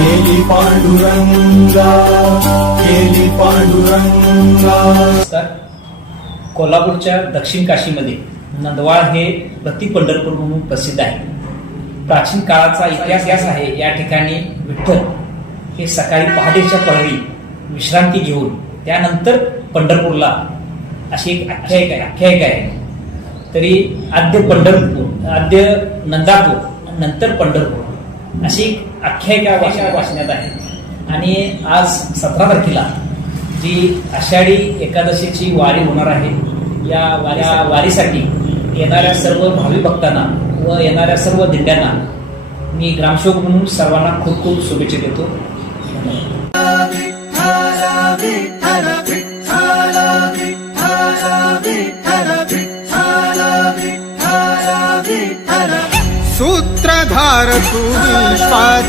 केली पांडुरंगा, केली पांडुरंगा. कोल्हापूरच्या दक्षिण काशीमध्ये नंदवाळ हे प्रति पंढरपूर म्हणून प्रसिद्ध आहे. प्राचीन काळाचा इतिहास आहे. या ठिकाणी विठ्ठल हे सकाळी पहाटेच्या पहरी विश्रांती घेऊन त्यानंतर पंढरपूरला अशी एक आख्यायिका आहे. तरी आद्य पंढरपूर, आद्य नंदापूर, नंतर पंढरपूर अशी एक आख्यायिका वाचण्यात आहे. आणि आज 17 तारखेला जी आषाढी एकादशीची वारी होणार आहे, या वारीसाठी येणाऱ्या सर्व भावी भक्तांना व येणाऱ्या सर्व दिंड्यांना मी ग्रामसेवक म्हणून सर्वांना खूप खूप शुभेच्छा देतो. सूत्रधार तू विश्वास